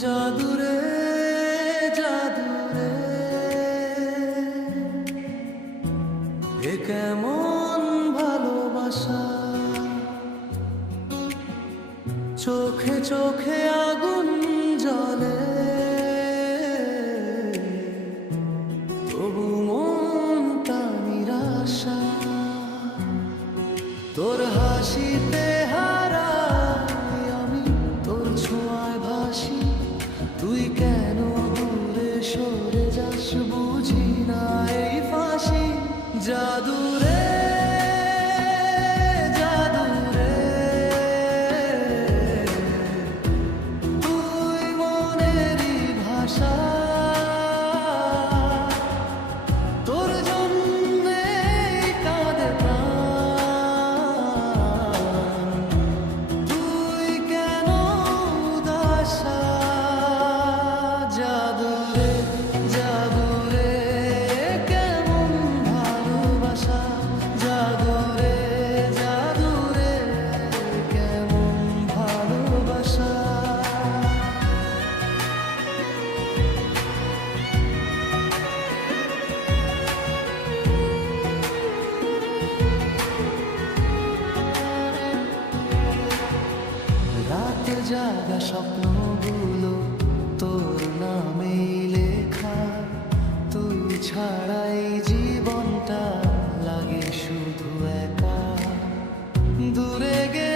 জাদুরে জাদুরে এ কেমন ভালোবাসা, চোখে চোখে আগুন জ্বলে তবু মনটা নিরাশা। তোর হাসিতে হারাই আমি, তোর ছোঁয়ায় ভাসি, তুই কেন দূরে সরে যাস বুঝি না এই ফাঁসি। জাদুরে জাদুরে তুই মনেরই ভাষা, তোর জন্যে কাঁদে প্রাণ, তুই কেন উদাসা। জাদুরে জাদুরে কেমন ভালোবাসা, জাদুরে জাদুরে কেমন ভালোবাসা। রাতে জাগা স্বপ্নগুলো তোর নামেই লেখা, তুই ছাড়াই জীবনটা লাগে শুধু একা। দূরে গে